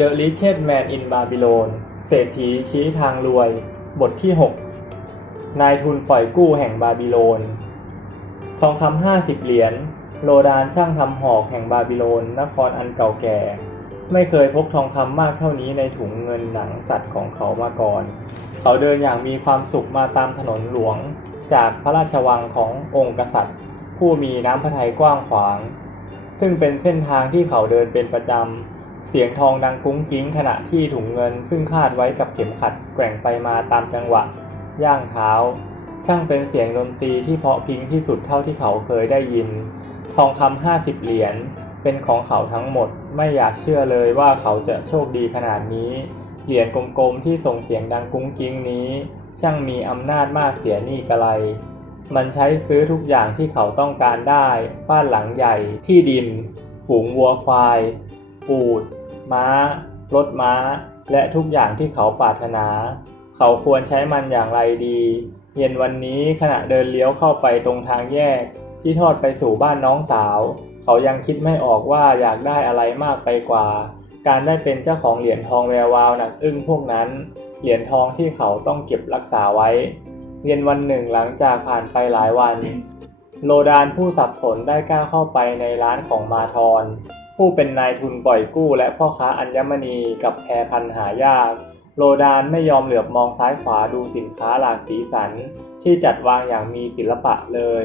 The Richest Man in Babylon เศรษฐีชี้ทางรวย บทที่ 6 นายทุนปล่อยกู้แห่งบาบิโลน ทองคำห้าสิบเหรียญ โลดานช่างทำหอกแห่งบาบิโลน นครอันเก่าแก่ ไม่เคยพกทองคำมากเท่านี้ในถุงเงินหนังสัตว์ของเขามาก่อน เขาเดินอย่างมีความสุขมาตามถนนหลวง จากพระราชวังขององค์กษัตริย์ ผู้มีน้ำพระทัยกว้างขวาง ซึ่งเป็นเส้นทางที่เขาเดินเป็นประจำ เสียงทองดังกุ้งกิ้งขณะที่ถุงเงินซึ่งคาดไว้กับเข็มขัดแกว่งไปมาตามจังหวะ ย่างเท้า ช่างเป็นเสียงดนตรีที่เพาะพิ้งที่สุดเท่าที่เขาเคยได้ยิน ทองคำห้าสิบเหรียญเป็นของเขาทั้งหมดไม่อยากเชื่อเลยว่าเขาจะโชคดีขนาดนี้ เหรียญกลมๆที่ส่งเสียงดังกุ้งกิ้งนี้ ช่างมีอำนาจมากเสียนี่กะไรมันใช้ซื้อทุกอย่างที่เขาต้องการได้ บ้านหลังใหญ่ ที่ดิน ฝูงวัวควาย ปูด ม้า รถม้า และทุกอย่างที่เขาปรารถนา เขาควรใช้มันอย่างไรดี เย็นวันนี้ขณะเดินเลี้ยวเข้าไปตรงทางแยก ที่ทอดไปสู่บ้านน้องสาว เขายังคิดไม่ออกว่าอยากได้อะไรมากไปกว่า การได้เป็นเจ้าของเหรียญทองแวววาวหนักอึ้งพวกนั้น เหรียญทองที่เขาต้องเก็บรักษาไว้ เย็นวันหนึ่งหลังจากผ่านไปหลายวันโลดานผู้สับสนได้ก้าวเข้าไปในร้านของมาทอน ผู้เป็นนายทุนปล่อยกู้และพ่อค้าอัญมณีกับแพรพันหายาก โลดานไม่ยอมเหลือบมองซ้ายขวาดูสินค้าหลากสีสัน ที่จัดวางอย่างมีศิลปะเลย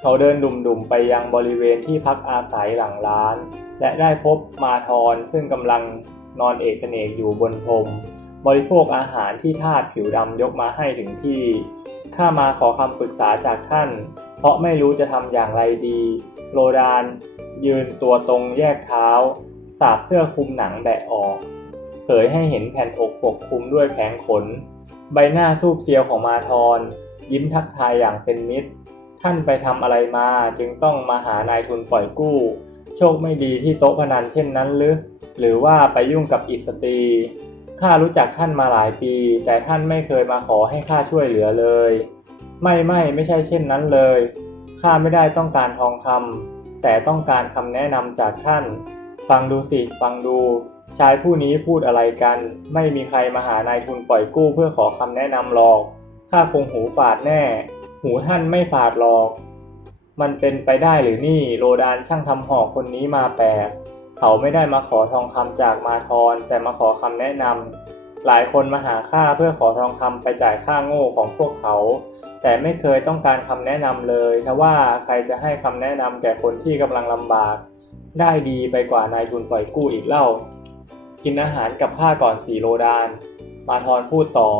เขาเดินดุ่มๆไปยังบริเวณที่พักอาศัยหลังร้าน และได้พบมาทอนซึ่งกำลังนอนเอกเนกอยู่บนพรมบริโภคอาหารที่ทาสผิวดำยกมาให้ถึงที่ ข้ามาขอคำปรึกษาจากท่าน เพราะไม่รู้จะทำอย่างไรดี โลดาน ยืนตัวตรงแยกเท้า สาบเสื้อคลุมหนังแบะออกเผยให้เห็นแผ่นอกปกคลุมด้วยแผงขน ใบหน้าสูบเซียวของมาทอนยิ้มทักทายอย่างเป็นมิตร ท่านไปทำอะไรมาจึงต้องมาหานายทุนปล่อยกู้ โชคไม่ดีที่โต๊ะพนันเช่นนั้นหรือ หรือว่าไปยุ่งกับอิสตรีข้ารู้จักท่านมาหลายปี แต่ท่านไม่เคยมาขอให้ข้าช่วยเหลือเลย ไม่ไม่ไม่ใช่เช่นนั้นเลยข้าไม่ได้ต้องการทองคำ แต่ต้องการคำแนะนำจากท่าน ฟังดูสิฟังดูชายผู้นี้พูดอะไรกัน ไม่มีใครมาหานายทุนปล่อยกู้เพื่อขอคำแนะนำหรอกข้าคงหูฝาดแน่ หูท่านไม่ฝาดหรอก มันเป็นไปได้หรือนี่โรดานช่างทำหอกคนนี้มาแปลกเขาไม่ได้มาขอทองคำจากมาทอนแต่มาขอคำแนะนำหลายคนมาหาข้าเพื่อขอทองคำไปจ่ายค่าโง่ของพวกเขา แต่ไม่เคยต้องการคำแนะนำเลยทว่าใครจะให้คำแนะนำแก่คนที่กำลังลำบาก ได้ดีไปกว่านายทุนปล่อยกู้อีกเล่า กินอาหารกับข้าก่อนสี่โลดาน มาทอนพูดต่อ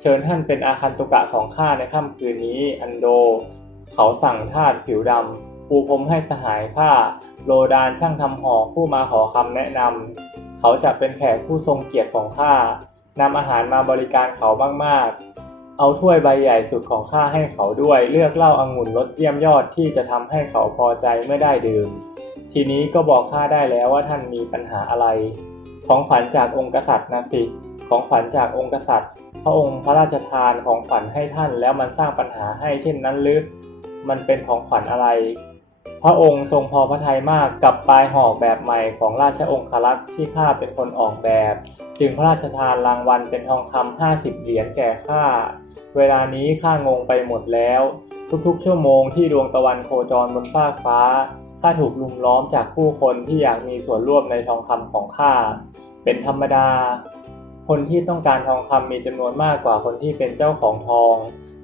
เชิญท่านเป็นอาคันตุกะของข้าในค่ำคืนนี้ อันโด เขาสั่งทาสผิวดำปูพรมให้สหายข้าโลดานช่างทำหอกผู้มาขอคำแนะนำเขาจะเป็นแขกผู้ทรงเกียรติของข้านำอาหารมาบริการเขามากๆ เอาถ้วยใบใหญ่สุดของข้าให้เขาด้วย เลือกเหล้าอางุ่นรสเยี่ยมยอดที่จะทำให้เขาพอใจเมื่อได้ดื่ม ทีนี้ก็บอกข้าได้แล้วว่าท่านมีปัญหาอะไร ของขวัญจากองค์กษัตริย์นะสิ ของขวัญจากองค์กษัตริย์ พระองค์พระราชทานของขวัญให้ท่านแล้วมันสร้างปัญหาให้เช่นนั้นหรือมันเป็นของขวัญอะไร พระองค์ทรงพอพระทัยมากกับปลายหอกแบบใหม่ของราชองครักษ์ที่ข้าเป็นคนออกแบบ จึงพระราชทานรางวัลเป็นทองคำห้าสิบเหรียญแก่ข้า เวลานี้ข้างงไปหมดแล้ว ทุกๆ ชั่วโมงที่ดวงตะวันโคจรบนฟากฟ้า ข้าถูกลุมล้อมจากผู้คนที่อยากมีส่วนร่วมในทองคำของข้า เป็นธรรมดา คนที่ต้องการทองคำมีจำนวนมากกว่าคนที่เป็นเจ้าของทอง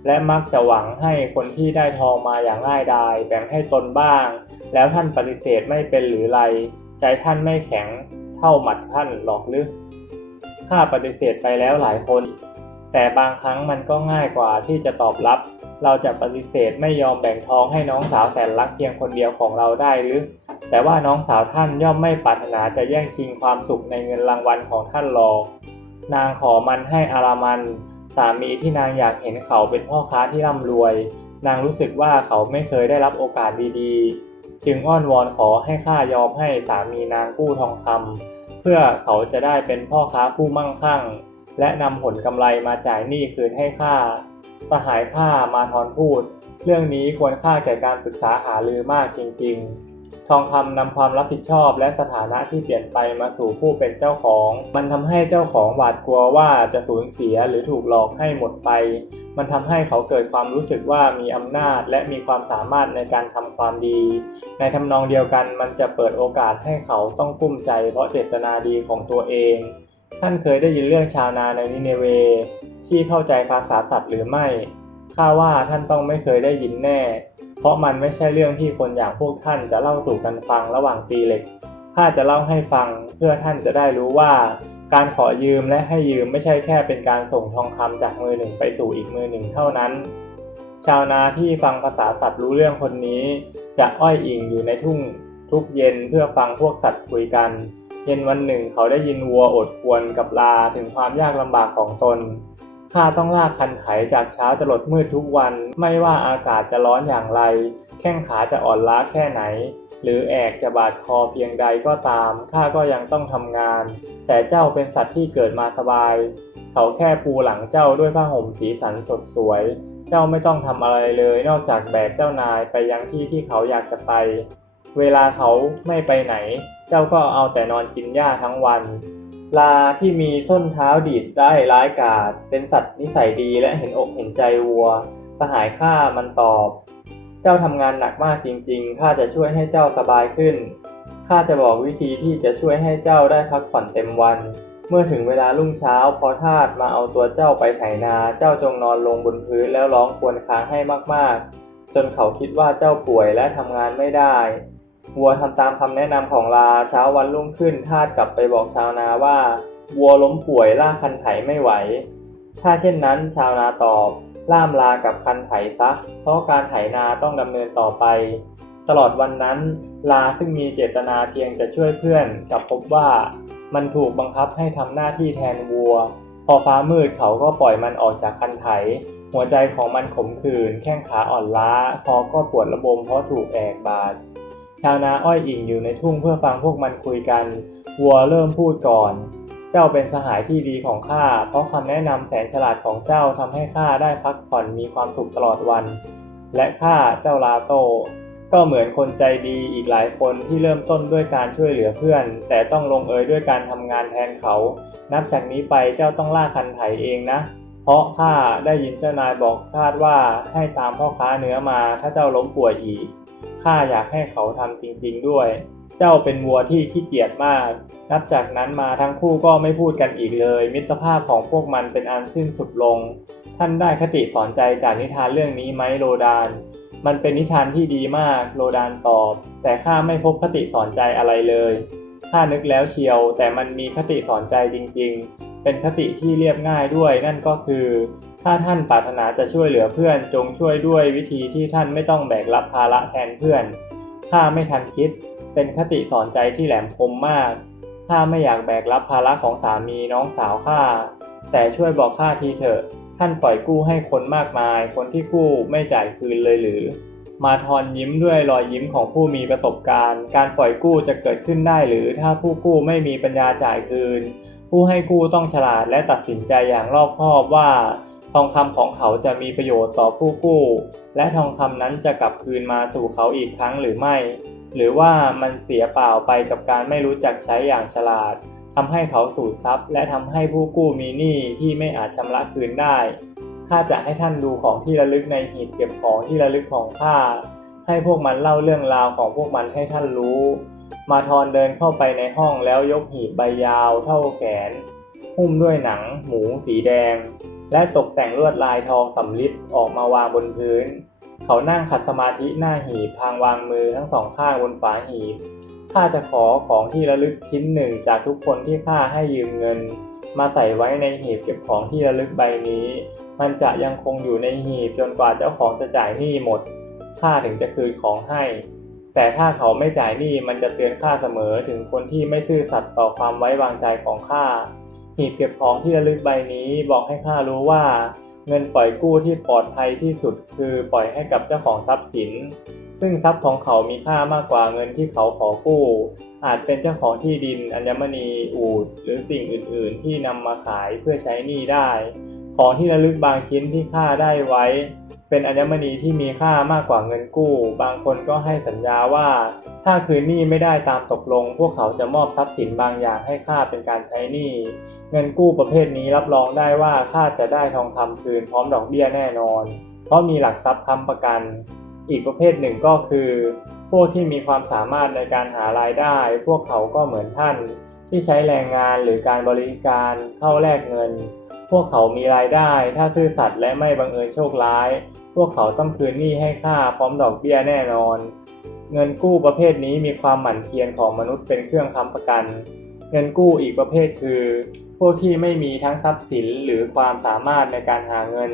และมักจะหวังให้คนที่ได้ทองมาอย่างง่ายดายแบ่งให้ตนบ้าง แล้วท่านปฏิเสธไม่เป็นหรือไร ใจท่านไม่แข็งเท่าหมัดท่านหรอกหรือข้าปฏิเสธไปแล้วหลายคน แต่บางครั้งมันก็ง่ายกว่าที่จะตอบรับ เราจะปฏิเสธไม่ยอมแบ่งทองให้น้องสาวแสนรักเพียงคนเดียวของเราได้หรือ แต่ว่าน้องสาวท่านย่อมไม่ปรารถนาจะแย่งชิงความสุขในเงินรางวัลของท่านหรอก นางขอมันให้อารามัน สามีที่นางอยากเห็นเขาเป็นพ่อค้าที่ร่ำรวย นางรู้สึกว่าเขาไม่เคยได้รับโอกาสดีๆ จึงอ้อนวอนขอให้ข้ายอมให้สามีนางกู้ทองคำเพื่อเขาจะได้เป็นพ่อค้าผู้มั่งคั่ง และนำผลกำไรมาจ่ายหนี้คืนให้ข้าสหายข้ามาทอนพูด เรื่องนี้ควรค่าแก่การปรึกษาหารือมากจริง ๆ ทองคำนำความรับผิดชอบและสถานะที่เปลี่ยนไปมาสู่ผู้เป็นเจ้าของ มันทำให้เจ้าของหวาดกลัวว่าจะสูญเสียหรือถูกหลอกให้หมดไป มันทำให้เขาเกิดความรู้สึกว่ามีอำนาจและมีความสามารถในการทำความดี ในทำนองเดียวกันมันจะเปิดโอกาสให้เขาต้องกุ้มใจเพราะเจตนาดีของตัวเอง ท่านเคยได้ยินเรื่องชาวนาในนิเนเว ที่เข้าใจภาษาสัตว์หรือไม่ข้าว่าท่านต้องไม่เคยได้ยินแน่ เพราะมันไม่ใช่เรื่องที่คนอย่างพวกท่านจะเล่าสู่กันฟังระหว่างตีเหล็กข้าจะเล่าให้ฟังเพื่อท่านจะได้รู้ว่า การขอยืมและให้ยืมไม่ใช่แค่เป็นการส่งทองคำจากมือหนึ่งไปสู่อีกมือหนึ่งเท่านั้น ชาวนาที่ฟังภาษาสัตว์รู้เรื่องคนนี้ จะอ้อยอิงอยู่ในทุ่งทุกเย็นเพื่อฟังพวกสัตว์คุยกัน เย็นวันหนึ่งเขาได้ยินวัวอดควรกับลาถึงความยากลำบากของตน ข้าต้องลากคันไถจากเช้าจะหลดมืดทุกวัน ไม่ว่าอากาศจะร้อนอย่างไร แข้งขาจะอ่อนล้าแค่ไหน หรือแอกจะบาดคอเพียงใดก็ตาม ข้าก็ยังต้องทำงาน แต่เจ้าเป็นสัตว์ที่เกิดมาสบาย เขาแค่ปูหลังเจ้าด้วยผ้าห่มสีสันสดสวย เจ้าไม่ต้องทำอะไรเลย นอกจากแบกเจ้านายไปยังที่ที่เขาอยากจะไป เวลาเขาไม่ไปไหน เจ้าก็เอาแต่นอนกินหญ้าทั้งวัน ลาที่มีส้นเท้าดีดได้ร้ายกาจเป็นสัตว์นิสัยดีและเห็นอกเห็นใจวัว สหายข้ามันตอบ เจ้าทำงานหนักมากจริงๆข้าจะช่วยให้เจ้าสบายขึ้นข้าจะบอกวิธีที่จะช่วยให้เจ้าได้พักผ่อนเต็มวัน เมื่อถึงเวลารุ่งเช้าพอทาสมาเอาตัวเจ้าไปไถนา เจ้าจงนอนลงบนพื้นแล้วร้องควรค้างให้มากๆ จนเขาคิดว่าเจ้าป่วยและทำงานไม่ได้ วัวทำตามคำแนะนำของลาเช้าวันรุ่งขึ้นทาสกลับไปบอกชาวนาว่า วัวล้มป่วยล่าคันไถไม่ไหว ถ้าเช่นนั้นชาวนาตอบ ล่ามลากับคันไถซะ เพราะการไถนาต้องดำเนินต่อไป ตลอดวันนั้น ลาซึ่งมีเจตนาเพียงจะช่วยเพื่อนกลับพบว่า มันถูกบังคับให้ทำหน้าที่แทนวัว พอฟ้ามืดเขาก็ปล่อยมันออกจากคันไถ หัวใจของมันขมขื่นแข้งขาอ่อนล้าคอก็ปวดระบมเพราะถูกแอกบาด ชาวนาอ้อยอิงอยู่ในทุ่งเพื่อฟังพวกมันคุยกัน วัวเริ่มพูดก่อน เจ้าเป็นสหายที่ดีของข้า เพราะคำแนะนำแสนฉลาดของเจ้าทำให้ข้าได้พักผ่อนมีความสุขตลอดวัน และข้าเจ้าลาโต ก็เหมือนคนใจดีอีกหลายคนที่เริ่มต้นด้วยการช่วยเหลือเพื่อน แต่ต้องลงเอยด้วยการทำงานแทนเขา นับจากนี้ไปเจ้าต้องล่าคันไถเองนะเพราะข้าได้ยินเจ้านายบอกคาดว่าให้ตามพ่อค้าเนื้อมาถ้าเจ้าล้มป่วยอีก ข้าอยากให้เขาทำจริงๆด้วย เจ้าเป็นวัวที่ขี้เกียจมาก นับจากนั้นมาทั้งคู่ก็ไม่พูดกันอีกเลย มิตรภาพของพวกมันเป็นอันสิ้นสุดลง ท่านได้คติสอนใจจากนิทานเรื่องนี้ไหมโรดาน มันเป็นนิทานที่ดีมาก โรดานตอบ แต่ข้าไม่พบคติสอนใจอะไรเลยข้านึกแล้วเชียว แต่มันมีคติสอนใจจริงๆ เป็นคติที่เรียบง่ายด้วยนั่นก็คือ ถ้าท่านปรารถนาจะช่วยเหลือเพื่อนจงช่วยด้วยวิธีที่ท่านไม่ต้องแบกรับภาระแทนเพื่อน ข้าไม่ทันคิด เป็นคติสอนใจที่แหลมคมมาก ข้าไม่อยากแบกรับภาระของสามีน้องสาวข้า แต่ช่วยบอกข้าทีเถอะ ท่านปล่อยกู้ให้คนมากมาย คนที่กู้ไม่จ่ายคืนเลยหรือ มาทอนยิ้มด้วยรอยยิ้มของผู้มีประสบการณ์ การปล่อยกู้จะเกิดขึ้นได้หรือถ้าผู้กู้ไม่มีปัญญาจ่ายคืน ผู้ให้กู้ต้องฉลาดและตัดสินใจอย่างรอบคอบว่า ทองคำของเขาจะมีประโยชน์ต่อผู้กู้ และทองคำนั้นจะกลับคืนมาสู่เขาอีกครั้งหรือไม่ หรือว่ามันเสียเปล่าไปกับการไม่รู้จักใช้อย่างฉลาดทำให้เขาสูญทรัพย์ และทำให้ผู้กู้มีหนี้ที่ไม่อาจชำระคืนได้ข้าจะให้ท่านดูของที่ระลึกในหีบเก็บของที่ระลึกของข้าให้พวกมันเล่าเรื่องราวของพวกมันให้ท่านรู้ มาทอนเดินเข้าไปในห้องแล้วยกหีบใบยาวเท่าแขนหุ้มด้วยหนัง หมูสีแดง และตกแต่งลวดลายทองสำลิดออกมาวางบนพื้น เขานั่งขัดสมาธิหน้าหีบพางวางมือทั้งสองข้างบนฝาหีบข้าจะขอของที่ระลึกชิ้นหนึ่งจากทุกคนที่ข้าให้ยืมเงิน มาใส่ไว้ในหีบเก็บของที่ระลึกใบนี้ มันจะยังคงอยู่ในหีบจนกว่าเจ้าของจะจ่ายหนี้หมดข้าถึงจะคืนของให้ แต่ถ้าเขาไม่จ่ายหนี้มันจะเตือนข้าเสมอถึงคนที่ไม่ซื่อสัตย์ต่อความไว้วางใจของข้า หีบเก็บของที่ระลึกใบนี้บอกให้ข้ารู้ว่า เงินปล่อยกู้ที่ปลอดภัยที่สุดคือปล่อยให้กับเจ้าของทรัพย์สิน ซึ่งทรัพย์ของเขามีค่ามากกว่าเงินที่เขาขอกู้ อาจเป็นเจ้าของที่ดินอัญมณีอูฐหรือสิ่งอื่น ๆ ที่นำมาขายเพื่อใช้หนี้ได้ ของที่ระลึกบางชิ้นที่ข้าได้ไว้ เป็นอัญมณีที่มีค่ามากกว่าเงินกู้ บางคนก็ให้สัญญาว่า ถ้าคืนหนี้ไม่ได้ตามตกลง พวกเขาจะมอบทรัพย์สินบางอย่างให้ข้าเป็นการใช้หนี้ เงินกู้ประเภทนี้รับรองได้ว่าข้าจะได้ทองคำคืนพร้อมดอกเบี้ยแน่นอน เพราะมีหลักทรัพย์ค้ำประกัน อีกประเภทหนึ่งก็คือ พวกที่มีความสามารถในการหารายได้ พวกเขาก็เหมือนท่าน ที่ใช้แรงงานหรือการบริการเข้าแลกเงิน พวกเขามีรายได้ ถ้าซื่อสัตย์และไม่บังเอิญโชคร้าย พวกเขาต้องคืนหนี้ให้ข้าพร้อมดอกเบี้ยแน่นอน เงินกู้ประเภทนี้มีความหมั่นเพียรของมนุษย์เป็นเครื่องค้ำประกัน เงินกู้อีกประเภทคือ พวกที่ไม่มีทั้งทรัพย์สินหรือความสามารถในการหาเงิน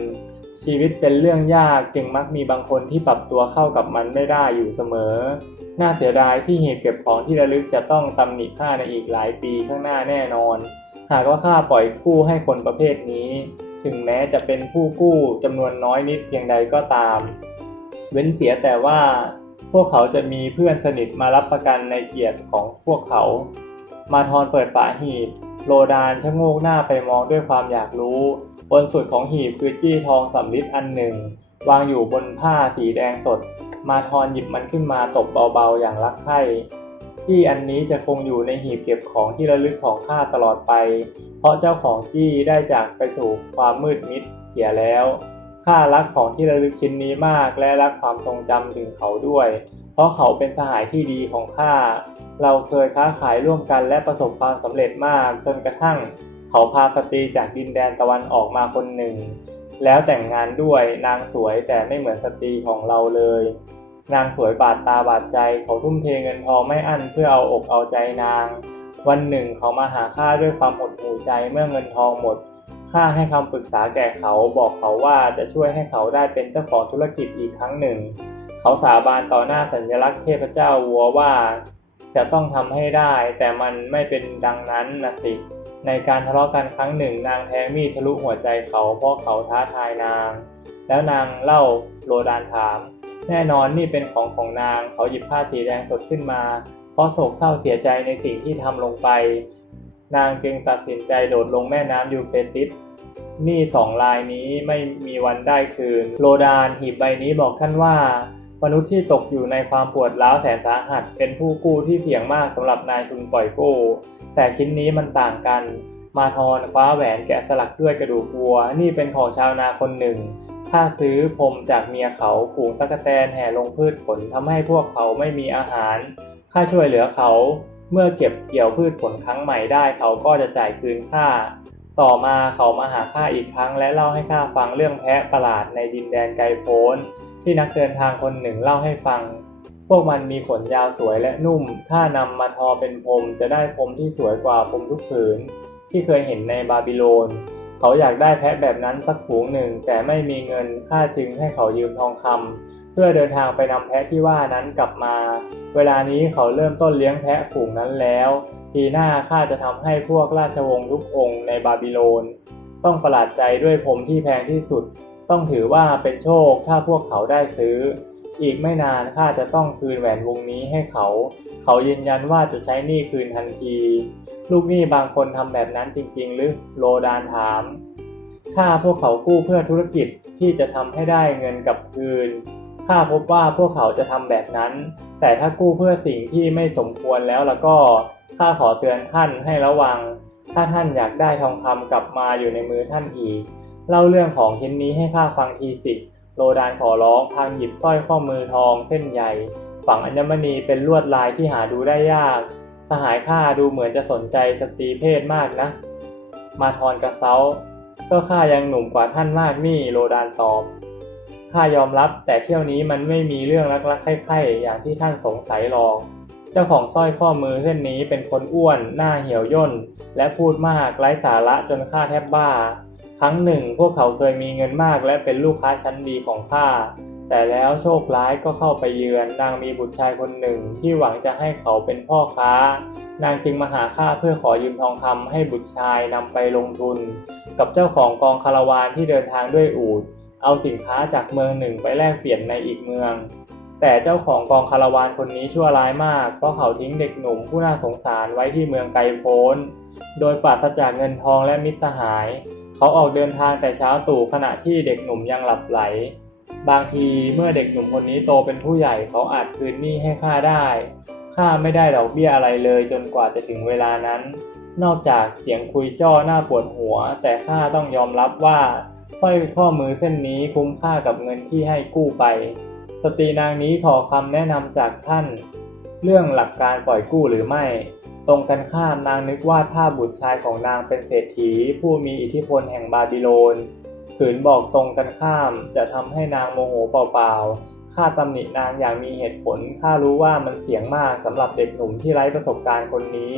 ชีวิตเป็นเรื่องยากจึงมักมีบางคนที่ปรับตัวเข้ากับมันไม่ได้อยู่เสมอ น่าเสียดายที่หีบเก็บของที่ระลึกจะต้องตำหนิค่าในอีกหลายปีข้างหน้าแน่นอน หากว่าข้าปล่อยกู้ให้คนประเภทนี้ ถึงแม้จะเป็นผู้กู้จำนวนน้อยนิดเพียงใดก็ตาม เว้นเสียแต่ว่าพวกเขาจะมีเพื่อนสนิทมารับประกันในเกียรติของพวกเขา มาทอนเปิดฝาหีบโรดานชะโงกหน้าไปมองด้วยความอยากรู้ บนสุดของหีบคือจี้ทองสำริดอันหนึ่ง วางอยู่บนผ้าสีแดงสด มาทอนหยิบมันขึ้นมาตบเบาๆอย่างรักใคร่ จี้อันนี้จะคงอยู่ในหีบเก็บของที่ระลึกของข้าตลอดไป เพราะเจ้าของจี้ได้จากไปสู่ความมืดมิดเสียแล้วข้ารักของที่ระลึกชิ้นนี้มากและรักความทรงจำถึงเขาด้วย เพราะเขาเป็นสหายที่ดีของข้า เราเคยค้าขายร่วมกันและประสบความสำเร็จมาก จนกระทั่ง เขาพาสตรีจากดินแดนตะวันออกมาคนหนึ่ง แล้วแต่งงานด้วยนางสวยแต่ไม่เหมือนสตรีของเราเลย นางสวยบาดตาบาดใจ เขาทุ่มเทเงินทองไม่อั้นเพื่อเอาอกเอาใจนาง วันหนึ่งเขามาหาข้าด้วยความหดหู่ใจเมื่อเงินทองหมดข้าให้คำปรึกษาแก่เขาบอกเขาว่าจะช่วยให้เขาได้เป็นเจ้าของธุรกิจอีกครั้งหนึ่ง เขาสาบานต่อหน้าสัญลักษณ์เทพเจ้าวัวว่า จะต้องทำให้ได้แต่มันไม่เป็นดังนั้นนะสิ ในการทะเลาะกันครั้งหนึ่ง นางแทงมีดทะลุหัวใจเขาเพราะเขาท้าทายนาง แล้วนางเล่าโรดานถาม แน่นอนนี่เป็นของของนาง เขาหยิบผ้าสีแดงสดขึ้นมา เพราะโศกเศร้าเสียใจในสิ่งที่ทำลงไป นางจึงตัดสินใจโดดลงแม่น้ำยูเฟรติสนี่สองลายนี้ไม่มีวันได้คืนโรดานหีบใบนี้บอกท่านว่า มนุษย์ที่ตกอยู่ในความปวดร้าวแสนสาหัส เป็นผู้กู้ที่เสี่ยงมากสำหรับนายทุนปล่อยกู้ แต่ชิ้นนี้มันต่างกัน มาทอนคว้าแหวนแกะสลักด้วยกระดูกวัว นี่เป็นของชาวนาคนหนึ่ง ถ้าซื้อพรมจากเมียเขาฝูงตะกแตนแห่ลงพืชผลทำให้พวกเขาไม่มีอาหาร ค่าช่วยเหลือเขา เมื่อเก็บเกี่ยวพืชผลครั้งใหม่ได้เขาก็จะจ่ายคืนค่า ต่อมาเขามาหาข้าอีกครั้งและเล่าให้ข้าฟังเรื่องแพะประหลาดในดินแดนไกลโพ้น ที่นักเดินทางคนหนึ่งเล่าให้ฟัง พวกมันมีขนยาวสวยและนุ่ม ถ้านำมาทอเป็นพรมจะได้พรมที่สวยกว่าพรมทุกผืน ที่เคยเห็นในบาบิโลน เขาอยากได้แพะแบบนั้นสักฝูงหนึ่ง แต่ไม่มีเงินข้าจึงให้เขายืมทองคำเพื่อเดินทางไปนำแพะที่ว่านั้นกลับมา เวลานี้เขาเริ่มต้นเลี้ยงแพะฝูงนั้นแล้ว ปีหน้าข้าจะทำให้พวกราชวงศ์ทุกองค์ในบาบิโลน ต้องประหลาดใจด้วยพรมที่แพงที่สุด ต้องถือว่าเป็นโชคถ้าพวกเขาได้ซื้อ อีกไม่นานข้าจะต้องคืนแหวนวงนี้ให้เขา เขายืนยันว่าจะใช้หนี้คืนทันที ลูกหนี้บางคนทำแบบนั้นจริงๆ หรือโรดานถาม ถ้าพวกเขากู้เพื่อธุรกิจที่จะทำให้ได้เงินกลับคืน ข้าพบว่าพวกเขาจะทำแบบนั้น แต่ถ้ากู้เพื่อสิ่งที่ไม่สมควรแล้วแล้วก็ ข้าขอเตือนท่านให้ระวัง ถ้าท่านอยากได้ทองคำกลับมาอยู่ในมือท่านอีก เล่าเรื่องของชิ้นนี้ให้ข้าฟังทีสิ โรดานขอร้องพางหยิบสร้อยข้อมือทองเส้นใหญ่ ฝังอัญมณีเป็นลวดลายที่หาดูได้ยาก สหายข้าดูเหมือนจะสนใจสตรีเพศมากนะ มาทอนกระเซ้าก็ข้ายังหนุ่มกว่าท่านมากนี่โรดานตอบข้ายอมรับแต่เที่ยวนี้มันไม่มีเรื่องรักๆใคร่ๆอย่างที่ท่านสงสัยหรอก เจ้าของสร้อยข้อมือเส้นนี้เป็นคนอ้วน หน้าเหี่ยวย่น และพูดมากไร้สาระจนข้าแทบบ้า ครั้งหนึ่งพวกเขาเคยมีเงินมากและเป็นลูกค้าชั้นดีของข้า แต่แล้วโชคร้ายก็เข้าไปเยือน นางมีบุตรชายคนหนึ่งที่หวังจะให้เขาเป็นพ่อค้า นางจึงมาหาข้าเพื่อขอยืมทองคำให้บุตรชายนำไปลงทุน กับเจ้าของกองคาราวานที่เดินทางด้วยอูฐเอาสินค้าจากเมืองหนึ่งไปแลกเปลี่ยนในอีกเมือง แต่เจ้าของกองคาราวานคนนี้ชั่วร้ายมาก เพราะเขาทิ้งเด็กหนุ่มผู้น่าสงสารไว้ที่เมืองไกลโพ้น โดยปราศจากเงินทองและมิตรสหาย เขาออกเดินทางแต่เช้าตู่ขณะที่เด็กหนุ่มยังหลับไหล บางทีเมื่อเด็กหนุ่มคนนี้โตเป็นผู้ใหญ่เขาอาจคืนหนี้ให้ข้าได้ข้าไม่ได้ดอกเบี้ยอะไรเลยจนกว่าจะถึงเวลานั้น นอกจากเสียงคุยจ้อหน้าปวดหัว แต่ข้าต้องยอมรับว่าสร้อยข้อมือเส้นนี้คุ้มค่ากับเงินที่ให้กู้ไป สตรีนางนี้ขอคำแนะนำจากท่าน เรื่องหลักการปล่อยกู้หรือไม่ ตรงกันข้ามนางนึกวาดภาพบุตรชายของนางเป็นเศรษฐี ผู้มีอิทธิพลแห่งบาบิโลนขืนบอกตรงกันข้ามจะทำให้นางโมโหเปล่าๆข้าตำหนินางอย่างมีเหตุผลข้ารู้ว่ามันเสี่ยงมากสำหรับเด็กหนุ่มที่ไร้ประสบการณ์คนนี้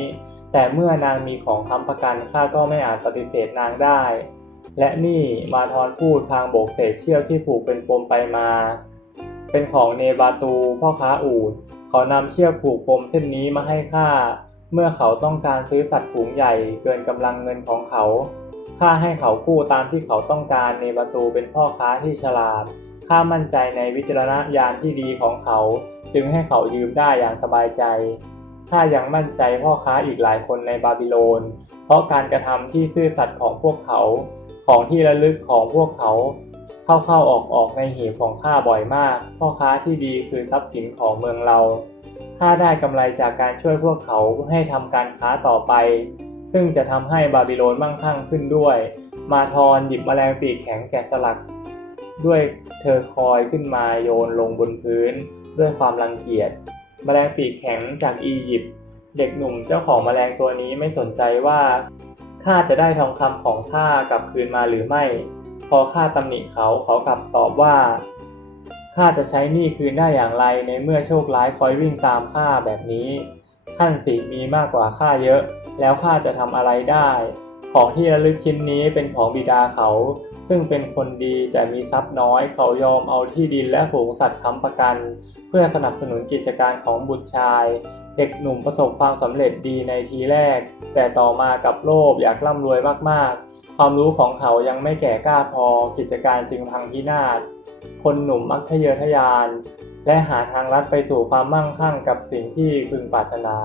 แต่เมื่อนางมีของค้ำประกันข้าก็ไม่อาจปฏิเสธนางได้ และนี่มาทอนพูดทางโบกเศษเชือกที่ผูกเป็นปมไปมา เป็นของเนบาตูพ่อค้าอูดเขานำเชือกผูกปมเส้นนี้มาให้ข้า เมื่อเขาต้องการซื้อสัตว์ฝูงใหญ่เกินกำลังเงินของเขา ข้าให้เขากู้ตามที่เขาต้องการเนบาตูเป็นพ่อค้าที่ฉลาด ข้ามั่นใจในวิจารณญาณที่ดีของเขา จึงให้เขายืมได้อย่างสบายใจข้ายังมั่นใจพ่อค้าอีกหลายคนในบาบิโลน เพราะการกระทำที่ซื่อสัตย์ของพวกเขา ของที่ระลึกของพวกเขา เข้าๆออกๆในหีบของข้าบ่อยมาก พ่อค้าที่ดีคือทรัพย์สินของเมืองเรา ข้าได้กำไรจากการช่วยพวกเขาให้ทำการค้าต่อไป ซึ่งจะทำให้บาบิโลนมั่งคั่งขึ้นด้วย มาทอนหยิบแมลงปีกแข็งแกะสลัก ด้วยเธอคอยขึ้นมาโยนลงบนพื้น ด้วยความรังเกียจแมลงปีกแข็งจากอียิปต์เด็กหนุ่มเจ้าของแมลงตัวนี้ไม่สนใจว่าข้าจะได้ทองคำของข้ากลับคืนมาหรือไม่ พอข้าตำหนิเขาเขากลับตอบว่า ข้าจะใช้หนี้คืนได้อย่างไรในเมื่อโชคร้ายคอยวิ่งตามข้าแบบนี้ ท่านสิมีมากกว่าข้าเยอะ แล้วข้าจะทำอะไรได้ ของที่ระลึกชิ้นนี้เป็นของบิดาเขา ซึ่งเป็นคนดีแต่มีทรัพย์น้อยเขายอมเอาที่ดินและฝูงสัตว์ค้ำประกัน เพื่อสนับสนุนกิจการของบุตรชาย เด็กหนุ่มประสบความสำเร็จดีในทีแรก แต่ต่อมากับโลภอยากร่ำรวยมากๆ ความรู้ของเขายังไม่แก่กล้าพอกิจการจึงพังพินาศ คนหนุ่มมักทะเยอทะยาน และหาทางลัดไปสู่ความมั่งคั่งกับสิ่งที่พึงปรารถนา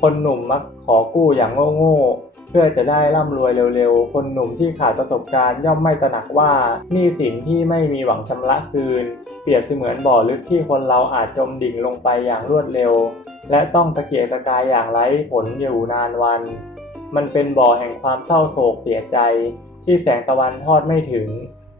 คนหนุ่มมักขอกู้อย่างโง่ๆเพื่อจะได้ร่ำรวยเร็วๆ คนหนุ่มที่ขาดประสบการณ์ย่อมไม่ตระหนักว่านี้สินที่ไม่มีหวังชำระคืน เปรียบเสมือนบ่อลึกที่คนเราอาจจมดิ่งลงไปอย่างรวดเร็ว และต้องตะเกียกตะกายอย่างไร้ผลอยู่นานวัน มันเป็นบ่อแห่งความเศร้าโศกเสียใจ ที่แสงตะวันทอดไม่ถึง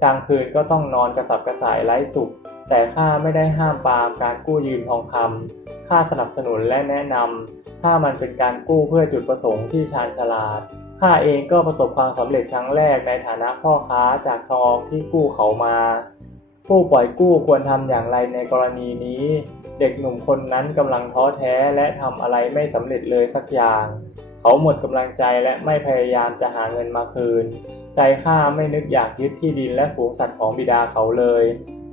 กลางคืนก็ต้องนอนกระสับกระส่ายไร้สุข แต่ข้าไม่ได้ห้ามปรามการกู้ยืมทองคำข้าสนับสนุนและแนะนำถ้ามันเป็นการกู้เพื่อจุดประสงค์ที่ชาญฉลาดข้าเองก็ประสบความสำเร็จครั้งแรกในฐานะพ่อค้าจากทองที่กู้เขามา ผู้ปล่อยกู้ควรทำอย่างไรในกรณีนี้ เด็กหนุ่มคนนั้นกำลังท้อแท้และทำอะไรไม่สำเร็จเลยสักอย่าง เขาหมดกำลังใจและไม่พยายามจะหาเงินมาคืน ใจข้าไม่นึกอยากยึดที่ดินและฝูงสัตว์ของบิดาเขาเลย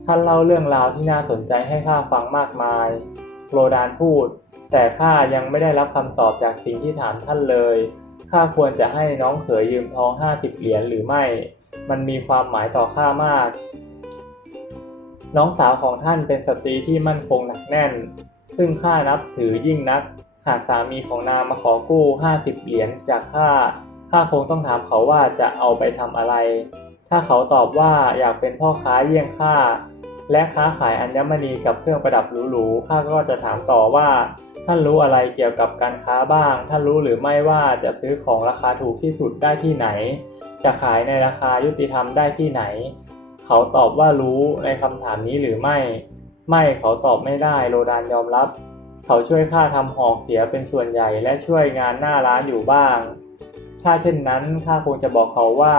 ท่านเล่าเรื่องราวที่น่าสนใจให้ข้าฟังมากมายโรดานพูด แต่ข้ายังไม่ได้รับคำตอบจากสิ่งที่ถามท่านเลยข้าควรจะให้น้องเขยยืมทองห้าสิบเหรียญหรือไม่ มันมีความหมายต่อข้ามาก น้องสาวของท่านเป็นสตรีที่มั่นคงหนักแน่น ซึ่งข้านับถือยิ่งนัก หากสามีของนางมาขอกู้ห้าสิบเหรียญจากข้า ข้าคงต้องถามเขาว่าจะเอาไปทำอะไร ถ้าเขาตอบว่าอยากเป็นพ่อค้าเยี่ยงข้าและค้าขายอัญมณีกับเครื่องประดับหรูๆข้าก็จะถามต่อว่าท่านรู้อะไรเกี่ยวกับการค้าบ้าง ท่านรู้หรือไม่ว่าจะซื้อของราคาถูกที่สุดได้ที่ไหน จะขายในราคายุติธรรมได้ที่ไหน เขาตอบว่ารู้ในคำถามนี้หรือไม่ ไม่เขาตอบไม่ได้โรดานยอมรับ เขาช่วยข้าทำหอกเสียเป็นส่วนใหญ่และช่วยงานหน้าร้านอยู่บ้าง ถ้าเช่นนั้นข้าคงจะบอกเขาว่า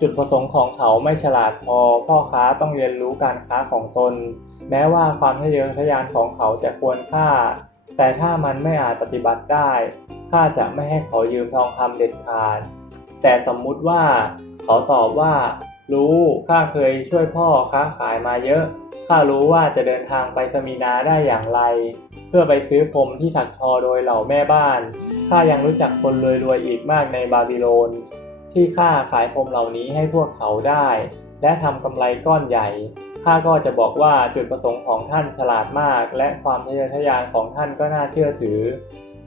จุดประสงค์ของเขาไม่ฉลาดพอ พ่อค้าต้องเรียนรู้การค้าของตน แม้ว่าความทะเยอทะยานของเขาจะควรค่า แต่ถ้ามันไม่อาจปฏิบัติได้ข้าจะไม่ให้เขายืมทองคำเด็ดขาด แต่สมมุติว่า เขาตอบว่า รู้ข้าเคยช่วยพ่อค้าขายมาเยอะ ข้ารู้ว่าจะเดินทางไปสมีนาได้อย่างไร เพื่อไปซื้อพรมที่ถักทอโดยเหล่าแม่บ้าน ข้ายังรู้จักคนรวยๆอีกมากในบาบิโลน ที่ข้าขายพรมเหล่านี้ให้พวกเขาได้ และทำกำไรก้อนใหญ่ ข้าก็จะบอกว่าจุดประสงค์ของท่านฉลาดมาก และความทะเยอทะยานของท่านก็น่าเชื่อถือ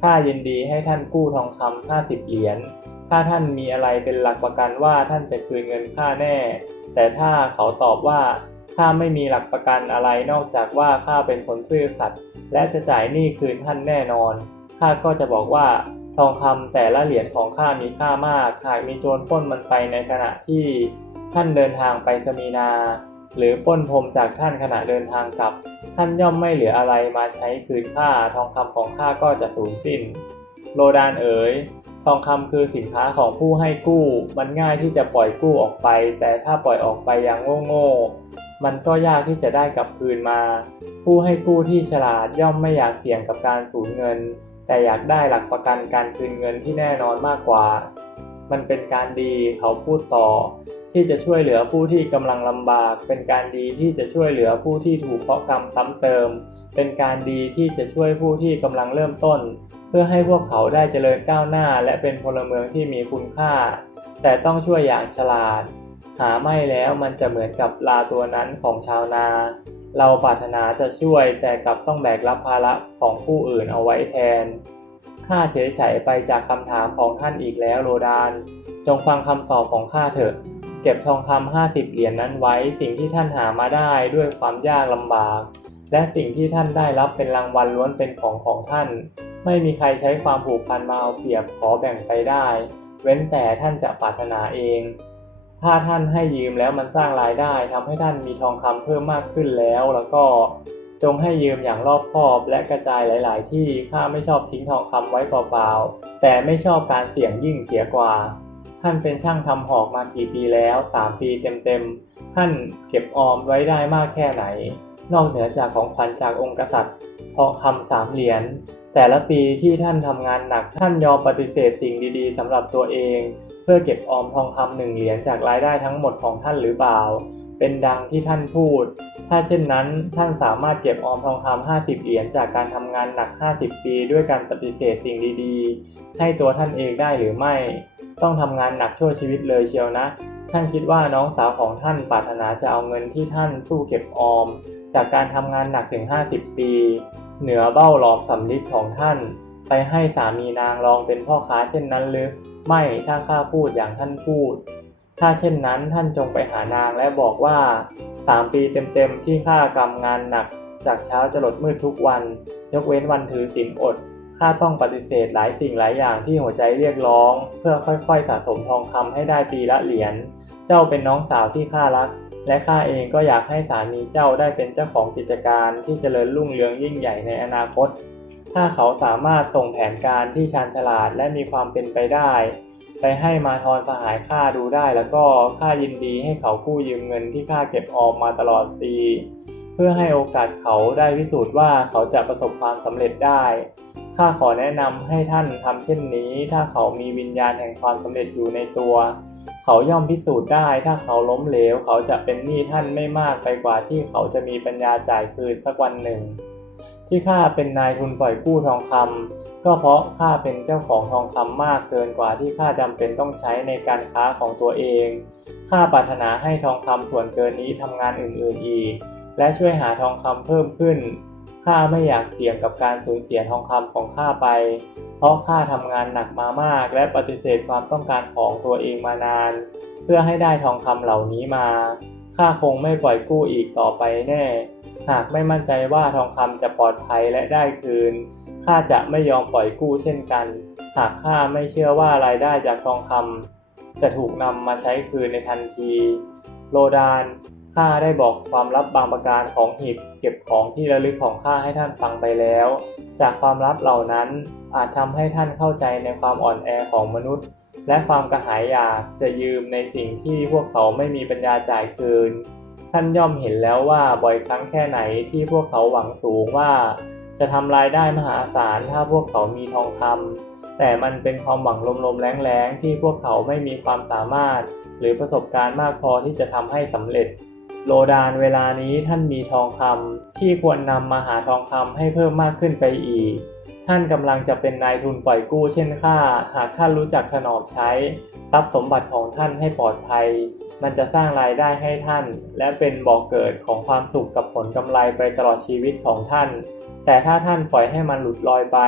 ข้ายินดีให้ท่านกู้ทองคำ50เหรียญ ถ้าท่านมีอะไรเป็นหลักประกันว่าท่านจะคืนเงินข้าแน่ แต่ถ้าเขาตอบว่า ข้าไม่มีหลักประกันอะไรนอกจากว่าข้าเป็นคนซื่อสัตย์และจะจ่ายหนี้คืนท่านแน่นอน ข้าก็จะบอกว่าทองคำแต่ละเหรียญของข้ามีค่ามาก หากมีโจรปล้นมันไปในขณะที่ท่านเดินทางไปสมีนา หรือปล้นพรมจากท่านขณะเดินทางกลับ ท่านย่อมไม่เหลืออะไรมาใช้คืนข้าทองคำของข้าก็จะสูญสิ้น โลดานเอ๋ยทองคำคือสินค้าของผู้ให้กู้ มันง่ายที่จะปล่อยกู้ออกไป แต่ถ้าปล่อยออกไปอย่างโง่ๆ มันก็ยากที่จะได้กลับคืนมา ผู้ให้กู้ที่ฉลาดย่อมไม่อยากเสี่ยงกับการสูญเงิน แต่อยากได้หลักประกันการคืนเงินที่แน่นอนมากกว่า มันเป็นการดีเขาพูดต่อ ที่จะช่วยเหลือผู้ที่กำลังลำบาก เป็นการดีที่จะช่วยเหลือผู้ที่ถูกเคาะกรรมซ้ำเติม เป็นการดีที่จะช่วยผู้ที่กำลังเริ่มต้น เพื่อให้พวกเขาได้เจริญก้าวหน้า และเป็นพลเมืองที่มีคุณค่า แต่ต้องช่วยอย่างฉลาด หาไม่แล้วมันจะเหมือนกับลาตัวนั้นของชาวนา เราปรารถนาจะช่วยแต่กลับต้องแบกรับภาระของผู้อื่นเอาไว้แทน ข้าเฉยเฉยไปจากคำถามของท่านอีกแล้วโรดาน จงฟังคำตอบของข้าเถอะ เก็บทองคำห้าสิบเหรียญนนั้นไว้สิ่งที่ท่านหามาได้ด้วยความยากลำบาก และสิ่งที่ท่านได้รับเป็นรางวัลล้วนเป็นของของท่าน ไม่มีใครใช้ความผูกพันมาเอาเปรียบขอแบ่งไปได้ เว้นแต่ท่านจะปรารถนาเอง ถ้าท่านให้ยืมแล้วมันสร้างรายได้ทำให้ท่านมีทองคำเพิ่มมากขึ้นแล้ว แล้วก็จงให้ยืมอย่างรอบคอบและกระจายหลาย ๆ ที่ข้าไม่ชอบทิ้งทองคำไว้เปล่าๆแต่ไม่ชอบการเสี่ยงยิ่งเสียกว่า ท่านเป็นช่างทำหอกมากี่ปีแล้ว 3 ปีเต็มๆ ท่านเก็บออมไว้ได้มากแค่ไหน นอกเหนือจากของขวัญจากองค์กษัตริย์ทองคำสามเหรียญ แต่ละปีที่ท่านทำงานหนักท่านยอมปฏิเสธสิ่งดีๆสำหรับตัวเอง เพื่อเก็บออมทองคำหนึ่งเหรียญจากรายได้ทั้งหมดของท่านหรือเปล่า เป็นดังที่ท่านพูด ถ้าเช่นนั้นท่านสามารถเก็บออมทองคำ50 เหรียญจากการทำงานหนัก 50 ปีด้วยการปฏิเสธสิ่งดีๆ ให้ตัวท่านเองได้หรือไม่ ต้องทำงานหนักชั่วชีวิตเลยเชียวนะ ท่านคิดว่าน้องสาวของท่านปรารถนาจะเอาเงินที่ท่านสู้เก็บออม จากการทำงานหนักถึง 50 ปี เหนือเบ้าหลอมสำลิดของท่าน ไปให้สามีนางรองเป็นพ่อค้าเช่นนั้นหรือไม่ถ้าข้าพูดอย่างท่านพูด ถ้าเช่นนั้นท่านจงไปหานางและบอกว่าสามปีเต็มๆที่ข้ากำงานหนักจากเช้าจะหลดมืดทุกวัน ยกเว้นวันถือศีลอดข้าต้องปฏิเสธหลายสิ่งหลายอย่างที่หัวใจเรียกร้อง เพื่อค่อยๆสะสมทองคำให้ได้ปีละเหรียญเจ้าเป็นน้องสาวที่ข้ารัก และข้าเองก็อยากให้สามีเจ้าได้เป็นเจ้าของกิจการที่เจริญรุ่งเรืองยิ่งใหญ่ในอนาคต ถ้าเขาสามารถส่งแผนการที่ชาญฉลาดและมีความเป็นไปได้ ไปให้มาทอนสหายข้าดูได้แล้วก็ข้ายินดีให้เขากู้ยืมเงินที่ข้าเก็บออมมาตลอดปี เพื่อให้โอกาสเขาได้พิสูจน์ว่าเขาจะประสบความสำเร็จได้ข้าขอแนะนำให้ท่านทำเช่นนี้ ถ้าเขามีวิญญาณแห่งความสำเร็จอยู่ในตัว เขาย่อมพิสูจน์ได้ ถ้าเขาล้มเหลว เขาจะเป็นหนี้ท่านไม่มากไปกว่าที่เขาจะมีปัญญาจ่ายคืนสักวันหนึ่ง ที่ข้าเป็นนายทุนปล่อยกู้ทองคำก็เพราะข้าเป็นเจ้าของทองคำมากเกินกว่าที่ข้าจำเป็นต้องใช้ในการค้าของตัวเองข้าปรารถนาให้ทองคำส่วนเกินนี้ทำงานอื่นๆอีก และช่วยหาทองคำเพิ่มขึ้น ข้าไม่อยากเสี่ยงกับการสูญเสียทองคำของข้าไป เพราะข้าทำงานหนักมามาก และปฏิเสธความต้องการของตัวเองมานาน เพื่อให้ได้ทองคำเหล่านี้มา ข้าคงไม่ปล่อยกู้อีกต่อไปแน่ หากไม่มั่นใจว่าทองคำจะปลอดภัยและได้คืน ข้าจะไม่ยอมปล่อยกู้เช่นกัน หากข้าไม่เชื่อว่ารายได้จากทองคำจะถูกนำมาใช้คืนในทันที โลดาน ข้าได้บอกความลับบางประการของหีบเก็บของที่ระลึกของข้าให้ท่านฟังไปแล้ว จากความลับเหล่านั้นอาจทำให้ท่านเข้าใจในความอ่อนแอของมนุษย์ และความกระหายอยากจะยืมในสิ่งที่พวกเขาไม่มีปัญญาจ่ายคืน ท่านย่อมเห็นแล้วว่าบ่อยครั้งแค่ไหนที่พวกเขาหวังสูงว่า จะทำรายได้มหาศาลถ้าพวกเขามีทองคำแต่มันเป็นความหวังลมๆแรงๆที่พวกเขาไม่มีความสามารถ หรือประสบการณ์มากพอที่จะทำให้สำเร็จ โลดานเวลานี้ท่านมีทองคำที่ควรนำมาหาทองคำให้เพิ่มมากขึ้นไปอีก ท่านกำลังจะเป็นนายทุนปล่อยกู้เช่นข้าหากท่านรู้จักถนอมใช้ ทรัพย์สมบัติของท่านให้ปลอดภัย มันจะสร้างรายได้ให้ท่าน และเป็นบ่อกเกิดของความสุขกับผลกำไรไปตลอดชีวิตของท่าน แต่ถ้าท่านปล่อยให้มันหลุดลอยไป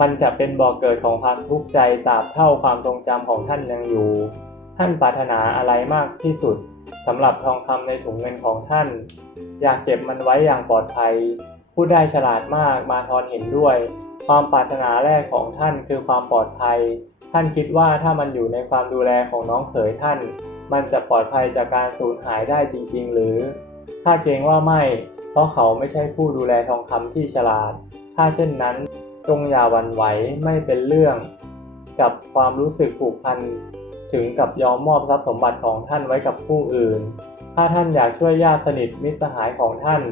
มันจะเป็นบ่อกเกิดของความทุกข์ใจตราบเท่าความทรงจำของท่านยังอยู่ ท่านปรารถนาอะไรมากที่สุด สำหรับทองคำในถุงเงินของท่าน อยากเก็บมันไว้อย่างปลอดภัย ผู้ได้ฉลาดมากมาทอนเห็นด้วย ความปรารถนาแรกของท่านคือความปลอดภัย ท่านคิดว่าถ้ามันอยู่ในความดูแลของน้องเขยท่าน มันจะปลอดภัยจากการสูญหายได้จริง ๆ หรือ ถ้าเกรงว่าไม่ เพราะเขาไม่ใช่ผู้ดูแลทองคำที่ฉลาด ถ้าเช่นนั้นจงอย่าหวั่นไหวไม่เป็นเรื่อง กับความรู้สึกผูกพัน ถึงกับยอมมอบทรัพย์สมบัติของท่านไว้กับผู้อื่น ถ้าท่านอยากช่วยญาติสนิทมิตรสหายของท่าน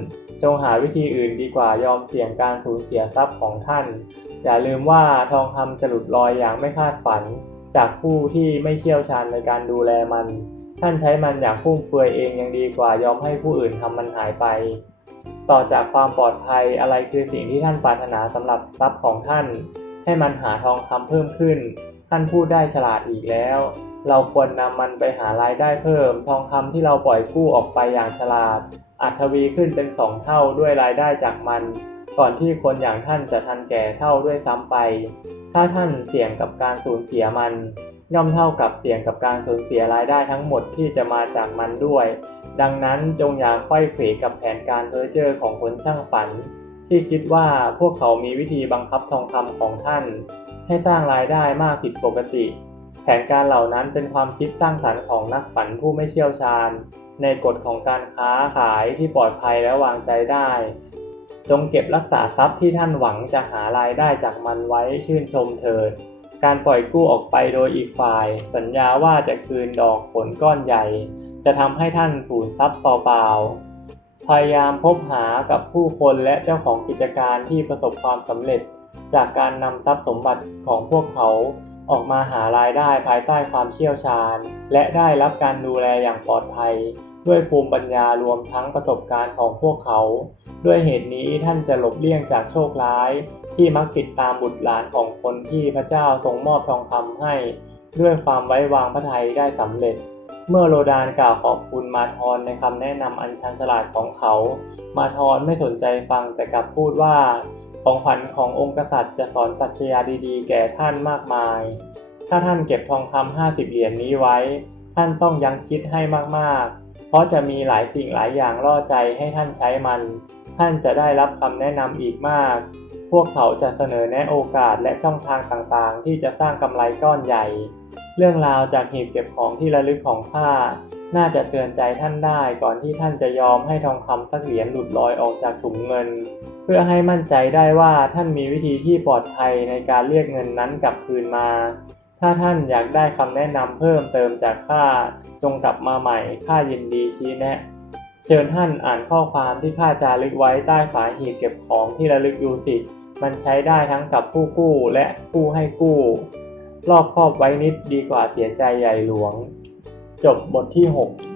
จงหาวิธีอื่นดีกว่ายอมเสี่ยงการสูญเสียทรัพย์ของท่าน อย่าลืมว่าทองคำจะหลุดลอยอย่างไม่คาดฝัน จากผู้ที่ไม่เชี่ยวชาญในการดูแลมัน ท่านใช้มันอย่างฟุ่มเฟือยเองยังดีกว่ายอมให้ผู้อื่นทำมันหายไป ต่อจากความปลอดภัยอะไรคือสิ่งที่ท่านปรารถนาสำหรับทรัพย์ของท่าน ให้มันหาทองคำเพิ่มขึ้น ท่านพูดได้ฉลาดอีกแล้ว เราควรนำมันไปหารายได้เพิ่ม ทองคำที่เราปล่อยกู้ออกไปอย่างฉลาดอาจทวีขึ้นเป็นสองเท่าด้วยรายได้จากมัน ก่อนที่คนอย่างท่านจะทันแก่เท่าด้วยซ้ำไป ถ้าท่านเสี่ยงกับการสูญเสียมัน ย่อมเท่ากับเสี่ยงกับการสูญเสียรายได้ทั้งหมดที่จะมาจากมันด้วย ดังนั้นจงอย่าค่อยเขวกับแผนการเพ้อเจ้อของคนช่างฝัน ที่คิดว่าพวกเขามีวิธีบังคับทองคำของท่าน ให้สร้างรายได้มากผิดปกติ แผนการเหล่านั้นเป็นความคิดสร้างสรรค์ของนักฝันผู้ไม่เชี่ยวชาญ ในกฎของการค้าขายที่ปลอดภัยและวางใจได้ จงเก็บรักษาทรัพย์ที่ท่านหวังจะหารายได้จากมันไว้ชื่นชมเถิดการปล่อยกู้ออกไปโดยอีกฝ่าย สัญญาว่าจะคืนดอกผลก้อนใหญ่ จะทำให้ท่านสูญทรัพย์เปล่าๆพยายามพบหากับผู้คนและเจ้าของกิจการที่ประสบความสำเร็จ จากการนำทรัพย์สมบัติของพวกเขาออกมาหารายได้ภายใต้ความเชี่ยวชาญ และได้รับการดูแลอย่างปลอดภัย ด้วยภูมิปัญญารวมทั้งประสบการณ์ของพวกเขา ด้วยเหตุนี้ท่านจะหลบเลี่ยงจากโชคร้าย ที่มักติดตามบุตรหลานของคนที่พระเจ้าทรงมอบทองคำให้ ด้วยความไว้วางพระทัยได้สำเร็จ เมื่อโรดานกล่าวขอบคุณมาทอนในคำแนะนำอันชันฉลาดของเขา มาทอนไม่สนใจฟังแต่กลับพูดว่า ของขวัญขององค์กษัตริย์จะสอนปรัชญาดีๆ แก่ท่านมากมาย ถ้าท่านเก็บทองคำห้าสิบเหรียญนนี้ไว้ ท่านต้องยังคิดให้มากๆ เพราะจะมีหลายสิ่งหลายอย่างล่อใจให้ท่านใช้มัน ท่านจะได้รับคำแนะนำอีกมาก พวกเขาจะเสนอแนะโอกาสและช่องทางต่างๆ ที่จะสร้างกำไรก้อนใหญ่ เรื่องราวจากหีบเก็บของที่ระลึกของข้าน่าจะเตือนใจท่านได้ก่อนที่ท่านจะยอมให้ทองคำสักเหรียญหลุดลอยออกจากถุงเงิน เพื่อให้มั่นใจได้ว่าท่านมีวิธีที่ปลอดภัยในการเรียกเงินนั้นกลับคืนมา ถ้าท่านอยากได้คำแนะนำเพิ่มเติมจากข้าจงกลับมาใหม่ข้ายินดีชี้แนะ เชิญท่านอ่านข้อความที่ข้าจารึกไว้ใต้ฝาหีบเก็บของที่ระลึกดูสิ มันใช้ได้ทั้งกับผู้กู้และผู้ให้กู้ รอบครอบไว้นิดดีกว่าเสียใจใหญ่หลวง จบบทที่ 6